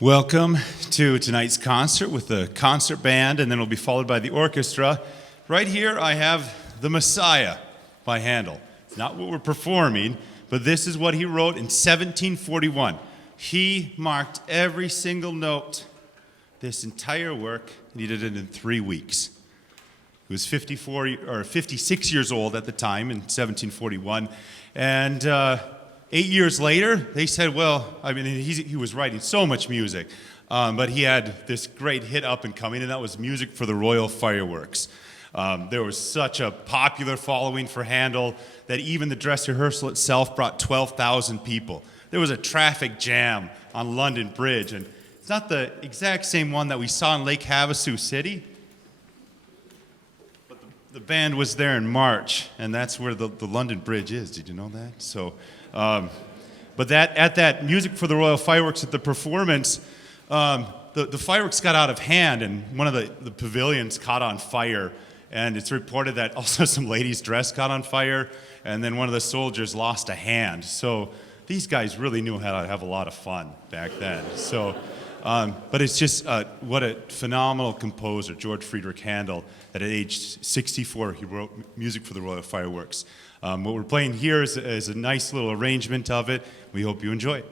Welcome to tonight's concert with the concert band, and then it'll be followed by the orchestra. Right here I have The Messiah by Handel. It's not what we're performing, but this is what he wrote in 1741. He marked every single note, this entire work, and he did it in 3 weeks. He was 56 years old at the time in 1741, and 8 years later, they said, well, I mean, he was writing so much music, but he had this great hit up and coming, and that was Music for the Royal Fireworks. There was such a popular following for Handel that even the dress rehearsal itself brought 12,000 people. There was a traffic jam on London Bridge, and it's not the exact same one that we saw in Lake Havasu City, but the band was there in March, and that's where the London Bridge is. Did you know that? So. But at that Music for the Royal Fireworks, at the performance, the fireworks got out of hand, and one of the pavilions caught on fire. And it's reported that also some lady's dress caught on fire, and then one of the soldiers lost a hand. So these guys really knew how to have a lot of fun back then. So, but it's just what a phenomenal composer, George Friedrich Handel, that at age 64 he wrote Music for the Royal Fireworks. What we're playing here is a nice little arrangement of it. We hope you enjoy it.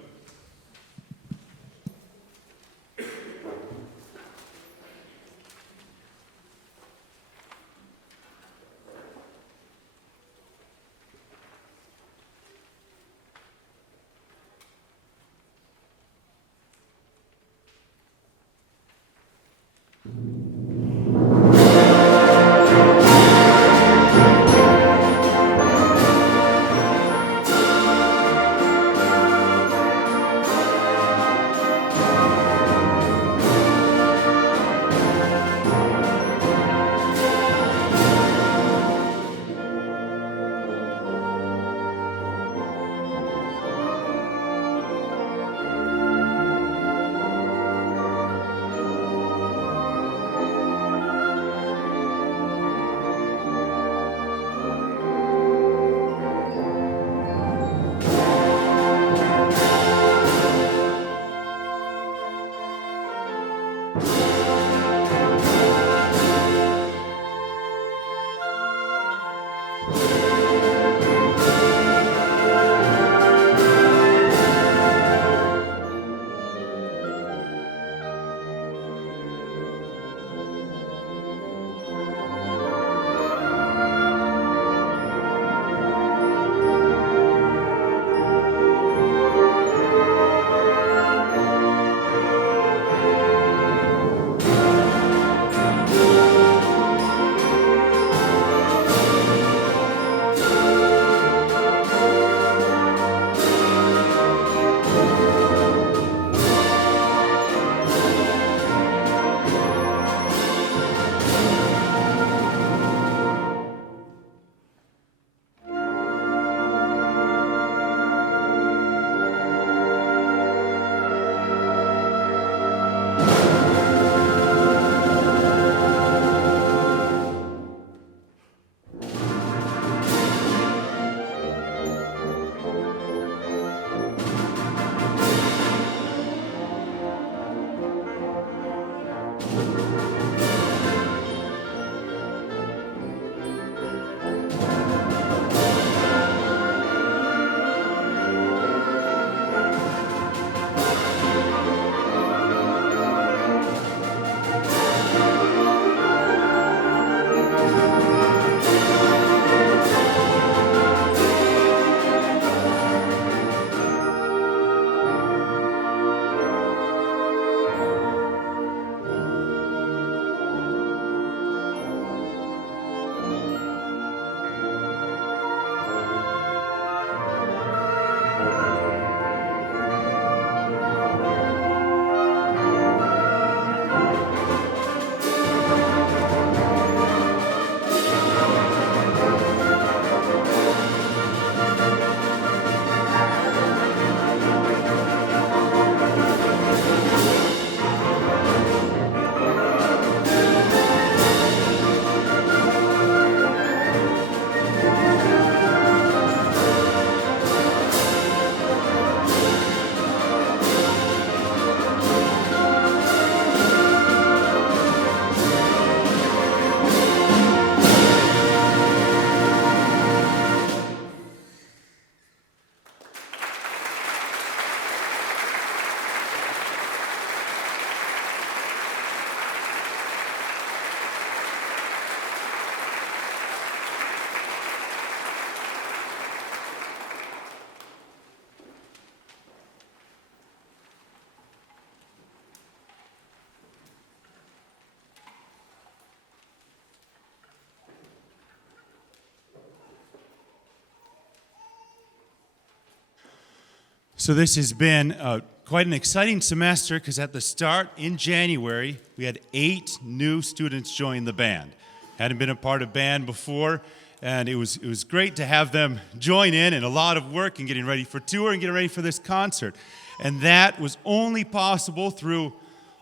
So this has been quite an exciting semester because at the start in January, we had 8 new students join the band. Hadn't been a part of band before, and it was great to have them join in, and a lot of work in getting ready for tour and getting ready for this concert. And that was only possible through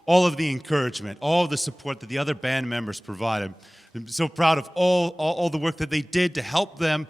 all of the encouragement, all of the support that the other band members provided. I'm so proud of all the work that they did to help them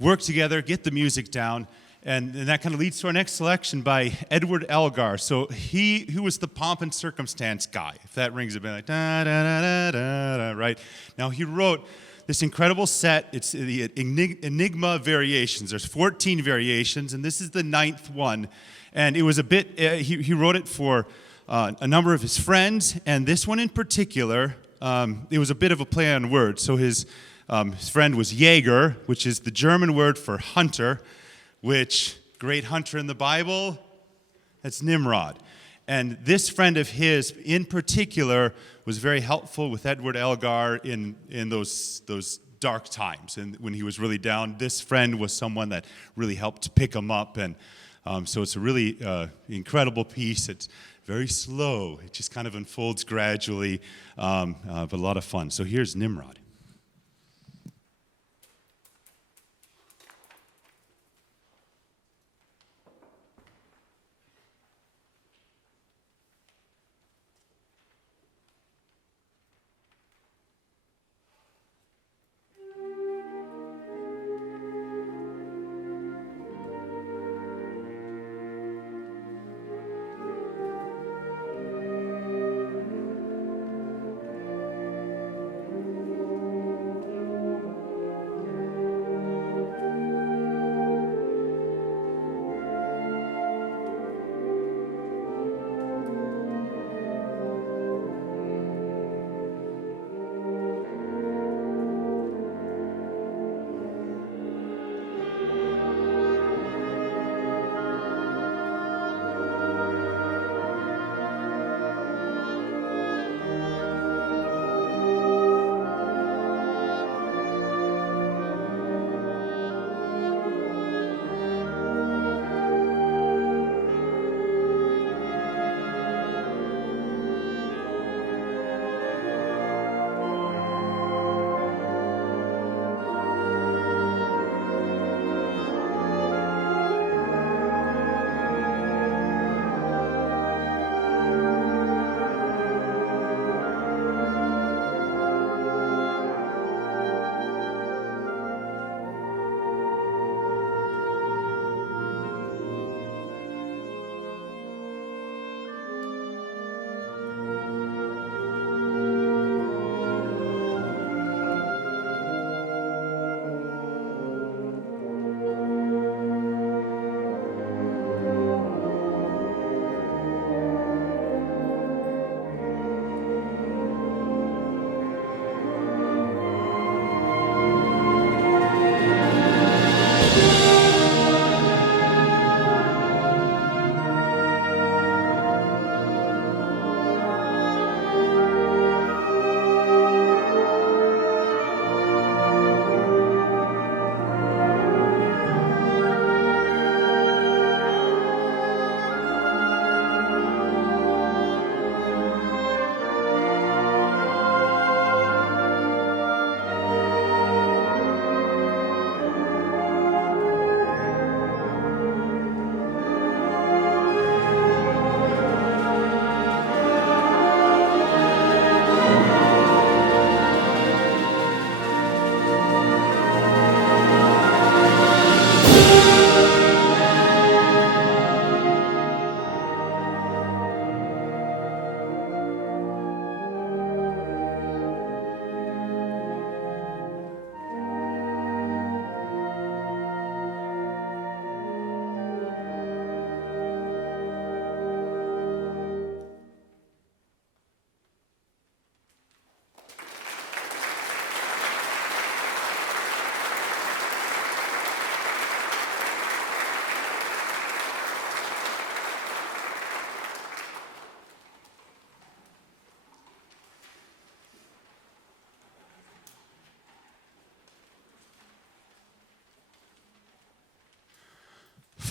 work together, get the music down. And that kind of leads to our next selection by Edward Elgar. So he was the pomp and circumstance guy, if that rings a bell, like da da da da da da, right? Now he wrote this incredible set. It's the Enigma Variations. There's 14 variations, and this is the 9th one. And it was a bit. He wrote it for a number of his friends, and this one in particular, it was a bit of a play on words. So his friend was Jäger, which is the German word for hunter. Which, great hunter in the Bible, that's Nimrod. And this friend of his, in particular, was very helpful with Edward Elgar in those dark times. And when he was really down, this friend was someone that really helped to pick him up. And so it's a really incredible piece. It's very slow. It just kind of unfolds gradually, but a lot of fun. So here's Nimrod.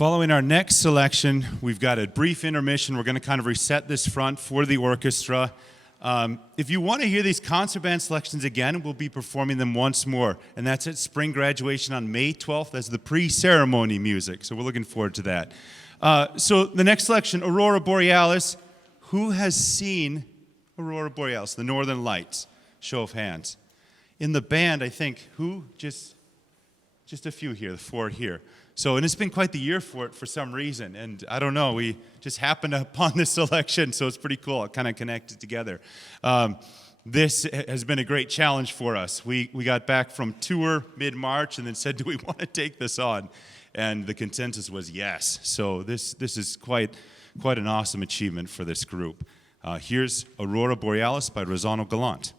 Following our next selection, we've got a brief intermission. We're going to kind of reset this front for the orchestra. If you want to hear these concert band selections again, we'll be performing them once more. And that's at spring graduation on May 12th as the pre-ceremony music. So we're looking forward to that. So the next selection, Aurora Borealis. Who has seen Aurora Borealis, the Northern Lights? Show of hands. In the band, I think, who? Just a few here, the 4 here. So, and it's been quite the year for it for some reason. And I don't know, we just happened upon this selection, so it's pretty cool. It kind of connected together. This has been a great challenge for us. We got back from tour mid-March and then said, do we want to take this on? And the consensus was yes. So this is quite an awesome achievement for this group. Here's Aurora Borealis by Rosano Gallant.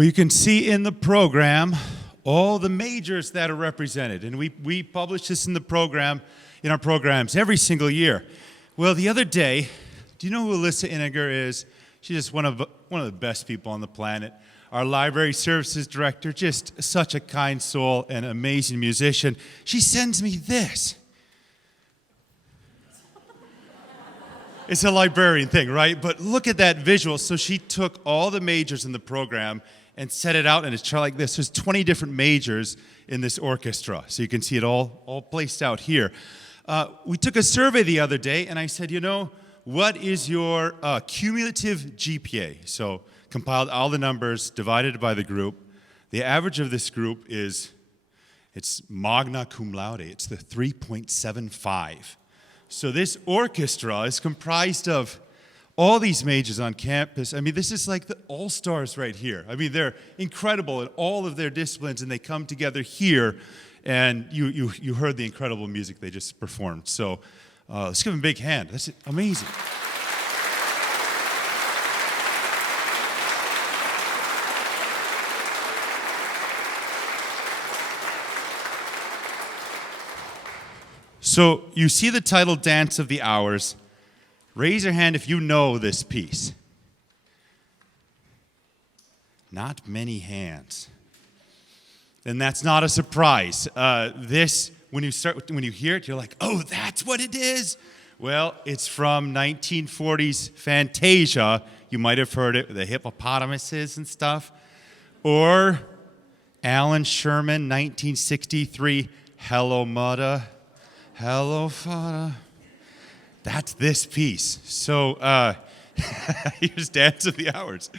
Well, you can see in the program all the majors that are represented. And we publish this in our programs every single year. Well, the other day, do you know who Alyssa Inniger is? She's just one of the best people on the planet. Our library services director, just such a kind soul and amazing musician. She sends me this. It's a librarian thing, right? But look at that visual. So she took all the majors in the program and set it out in a chart like this. There's 20 different majors in this orchestra. So you can see it all placed out here. We took a survey the other day, and I said, what is your cumulative GPA? So compiled all the numbers, divided by the group. The average of this group it's magna cum laude. It's the 3.75. So this orchestra is comprised of all these majors on campus. I mean, this is like the all-stars right here. I mean, they're incredible in all of their disciplines, and they come together here, and you heard the incredible music they just performed. So let's give them a big hand. That's amazing. So you see the title, Dance of the Hours. Raise your hand if you know this piece. Not many hands. And that's not a surprise. When you hear it, you're like, oh, that's what it is? Well, it's from 1940s Fantasia. You might have heard it, the hippopotamuses and stuff. Or Alan Sherman, 1963, Hello, Mudda. Hello, Fada. That's this piece. So here's Dance of the Hours.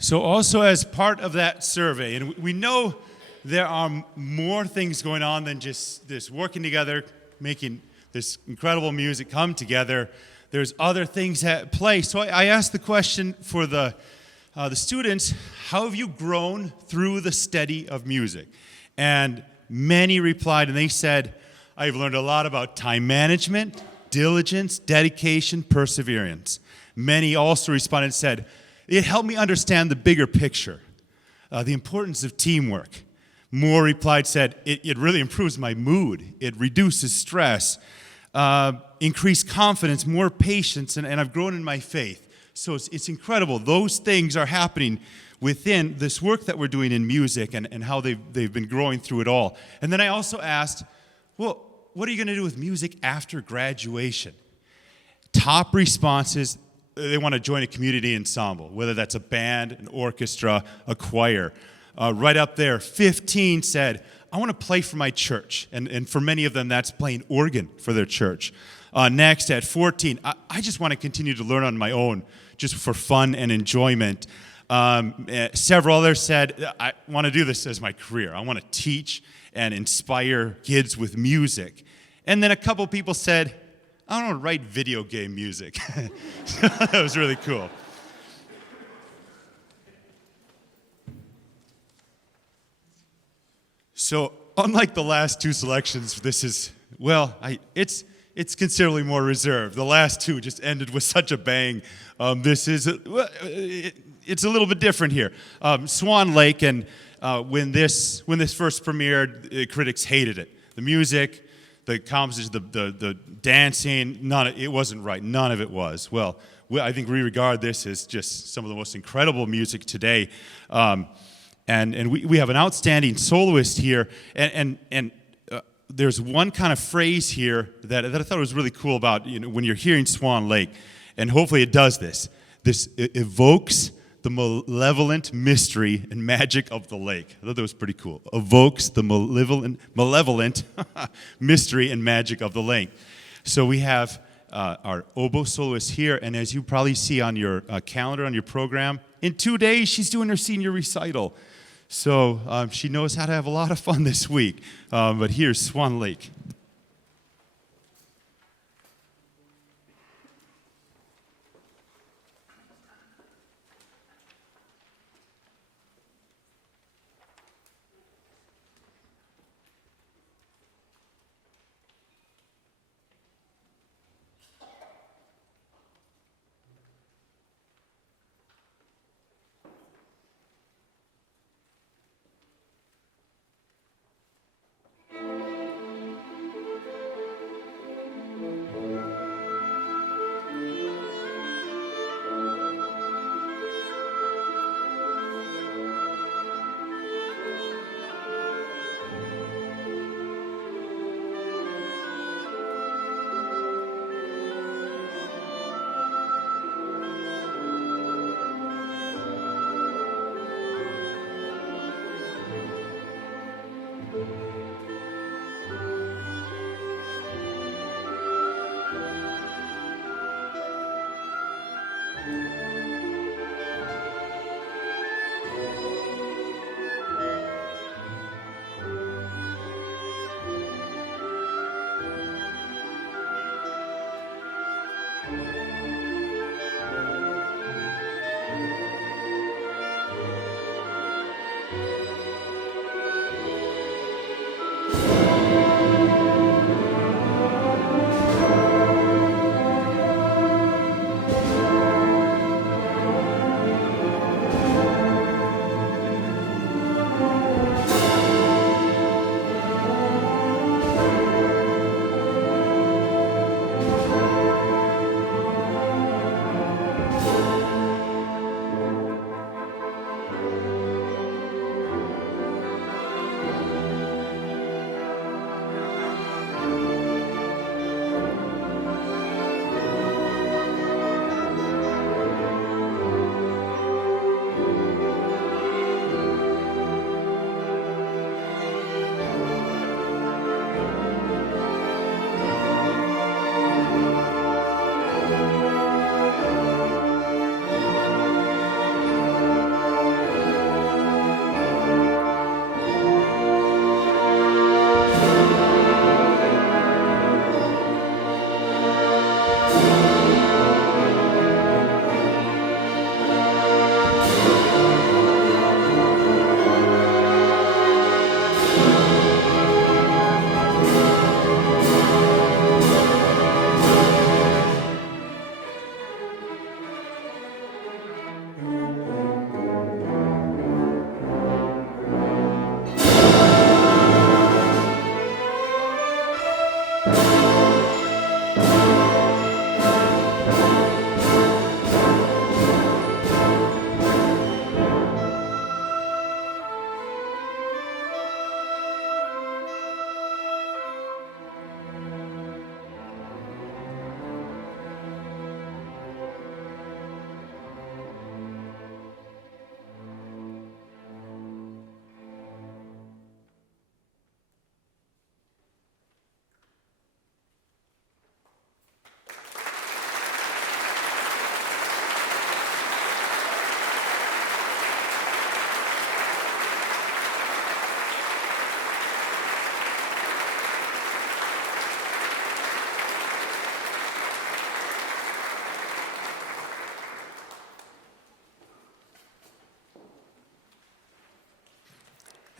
So also as part of that survey, and we know there are more things going on than just this working together, making this incredible music come together. There's other things at play. So I asked the question for the students, how have you grown through the study of music? And many replied, and they said, I've learned a lot about time management, diligence, dedication, perseverance. Many also responded and said, it helped me understand the bigger picture, the importance of teamwork. More replied, said, it really improves my mood. It reduces stress, increased confidence, more patience, and I've grown in my faith. So it's incredible. Those things are happening within this work that we're doing in music and how they've been growing through it all. And then I also asked, well, what are you going to do with music after graduation? Top responses, they want to join a community ensemble, whether that's a band, an orchestra, a choir. Right up there, 15 said, I want to play for my church. And for many of them, that's playing organ for their church. Next, at 14, I just want to continue to learn on my own, just for fun and enjoyment. Several others said, I want to do this as my career. I want to teach and inspire kids with music. And then a couple people said, I want to write video game music. That was really cool. So, unlike the last two selections, this is, well, it's considerably more reserved. The last two just ended with such a bang. It's a little bit different here. Swan Lake, and when this first premiered, critics hated it. The music, the composition, the dancing, it wasn't right. None of it was. Well, I think we regard this as just some of the most incredible music today. And we have an outstanding soloist here, and there's one kind of phrase here that I thought was really cool about, when you're hearing Swan Lake, and hopefully it does this. This evokes the malevolent mystery and magic of the lake. I thought that was pretty cool. Evokes the malevolent mystery and magic of the lake. So we have our oboe soloist here, and as you probably see on your calendar, on your program, in 2 days she's doing her senior recital. So she knows how to have a lot of fun this week. But here's Swan Lake.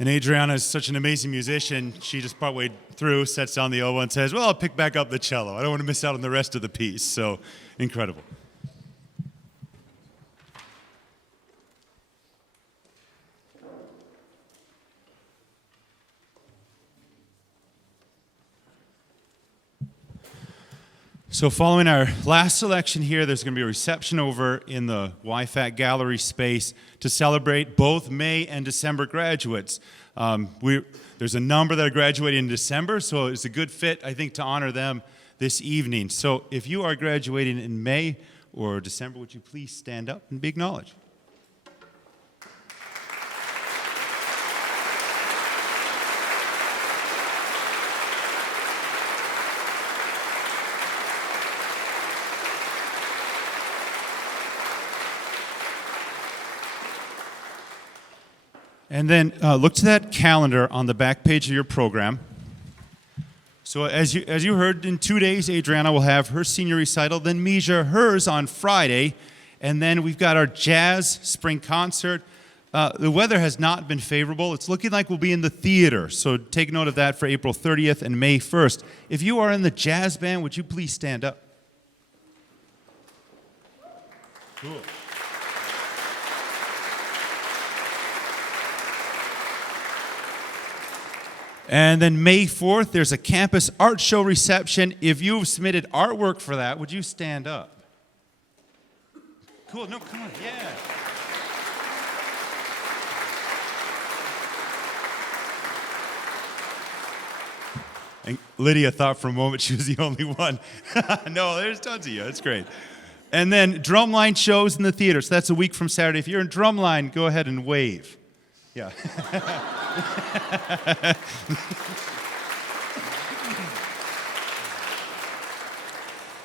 And Adriana is such an amazing musician. She just partway through sets down the oboe and says, well, I'll pick back up the cello. I don't want to miss out on the rest of the piece. So incredible. So following our last selection here, there's going to be a reception over in the YFAC gallery space to celebrate both May and December graduates. There's a number that are graduating in December, so it's a good fit, I think, to honor them this evening. So if you are graduating in May or December, would you please stand up and be acknowledged? And then look to that calendar on the back page of your program. So as you heard, in 2 days, Adriana will have her senior recital, then Misha hers on Friday, and then we've got our jazz spring concert. The weather has not been favorable. It's looking like we'll be in the theater, so take note of that for April 30th and May 1st. If you are in the jazz band, would you please stand up? Cool. And then May 4th, there's a campus art show reception. If you've submitted artwork for that, would you stand up? Cool. No, come on. Yeah. And Lydia thought for a moment she was the only one. No, there's tons of you. That's great. And then drumline shows in the theater. So that's a week from Saturday. If you're in drumline, go ahead and wave. Yeah.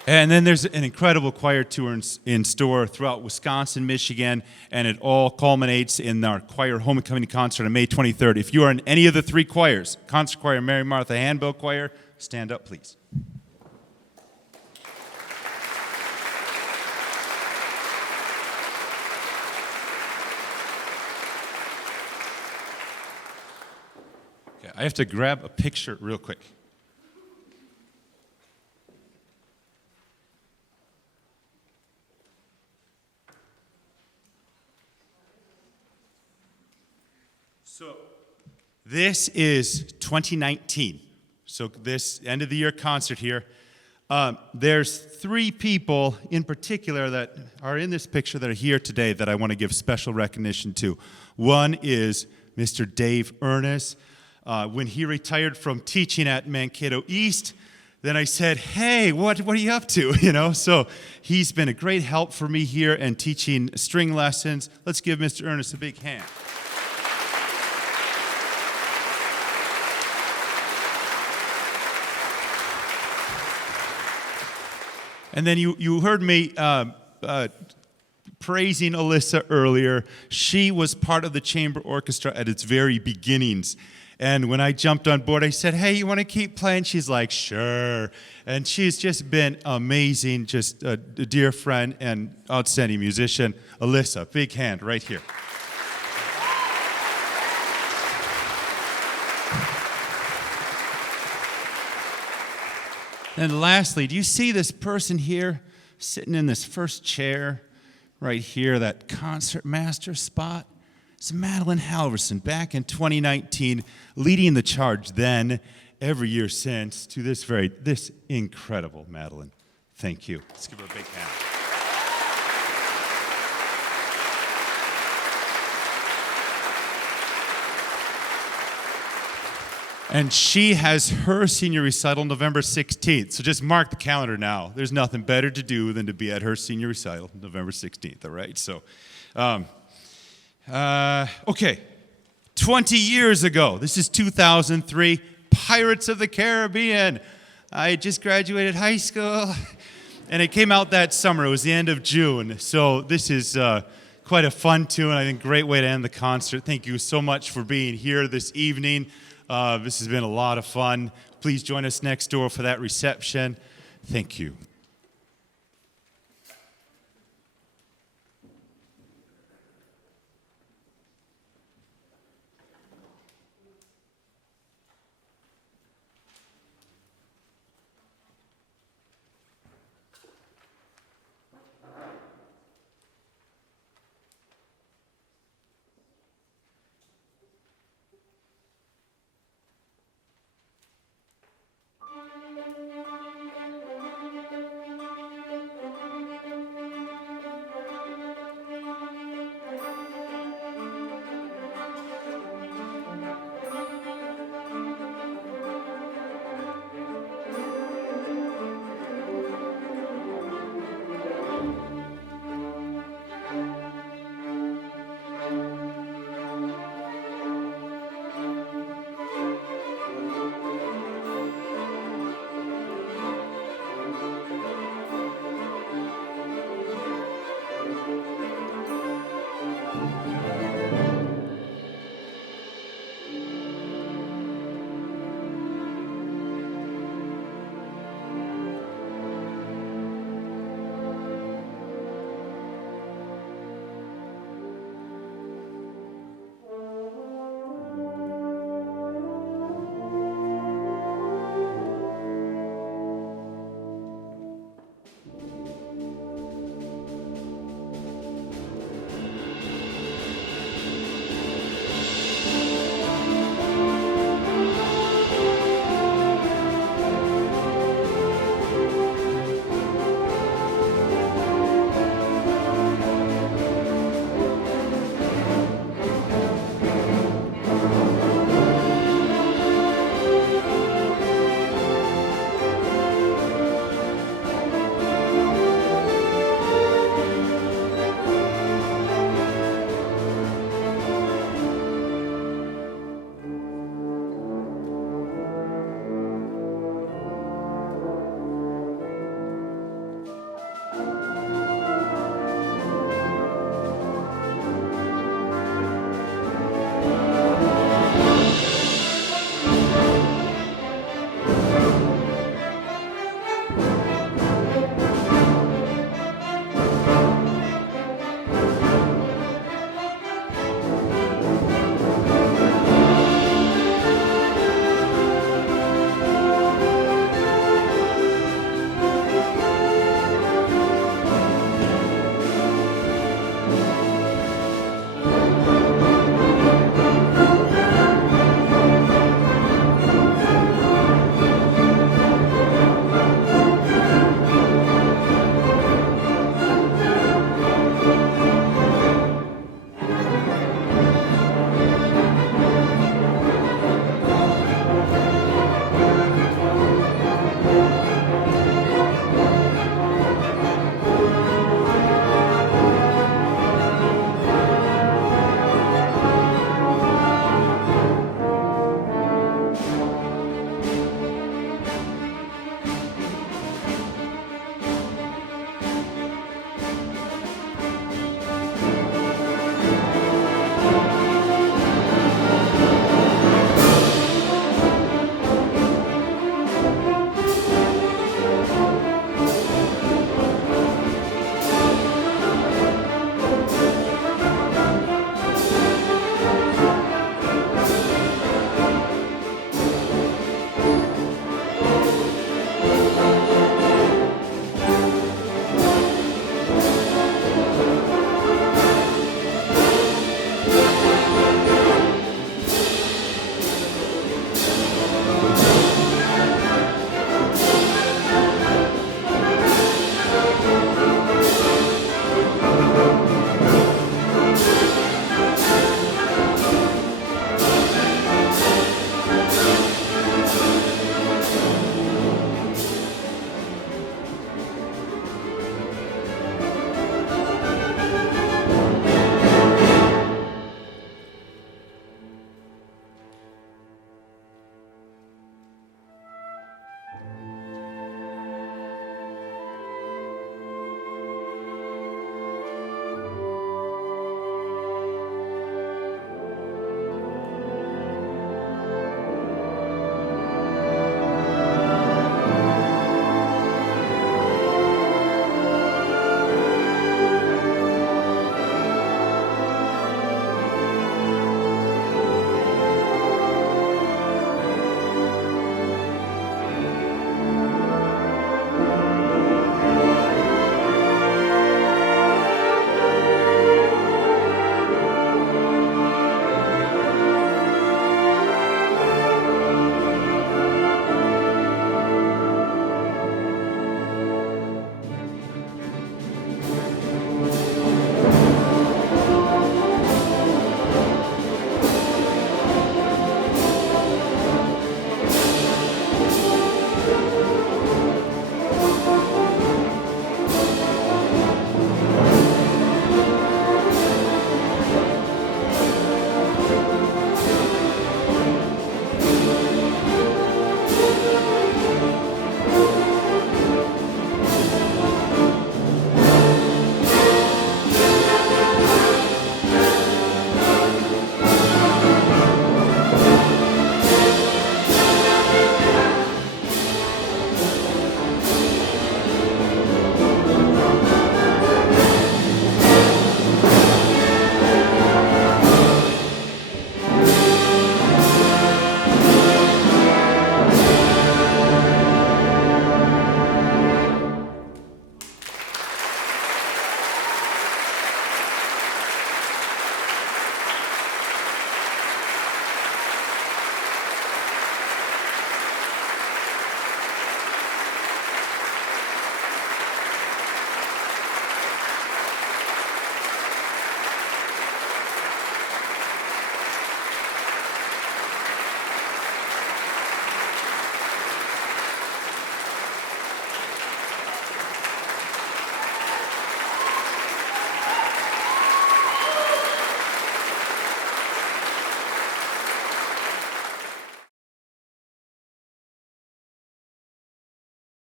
And then there's an incredible choir tour in store throughout Wisconsin, Michigan, and it all culminates in our choir homecoming concert on May 23rd. If you are in any of the three choirs, concert choir, Mary Martha Handbell choir, stand up, please. I have to grab a picture real quick. So this is 2019. So this end of the year concert here. There's three people in particular that are in this picture that are here today that I want to give special recognition to. One is Mr. Dave Ernest. When he retired from teaching at Mankato East, then I said, hey, what are you up to? So he's been a great help for me here and teaching string lessons. Let's give Mr. Ernest a big hand. And then you heard me praising Alyssa earlier. She was part of the chamber orchestra at its very beginnings. And when I jumped on board, I said, hey, you want to keep playing? She's like, sure. And she's just been amazing, just a dear friend and outstanding musician. Alyssa, big hand right here. And lastly, do you see this person here sitting in this first chair right here, that concert master spot? It's Madeline Halverson back in 2019, leading the charge then, every year since, to this incredible Madeline. Thank you. Let's give her a big hand. And she has her senior recital November 16th. So just mark the calendar now. There's nothing better to do than to be at her senior recital November 16th, all right? So, okay, 20 years ago, this is 2003, Pirates of the Caribbean. I just graduated high school, and it came out that summer. It was the end of June. So this is quite a fun tune, I think great way to end the concert. Thank you so much for being here this evening. This has been a lot of fun. Please join us next door for that reception. Thank you.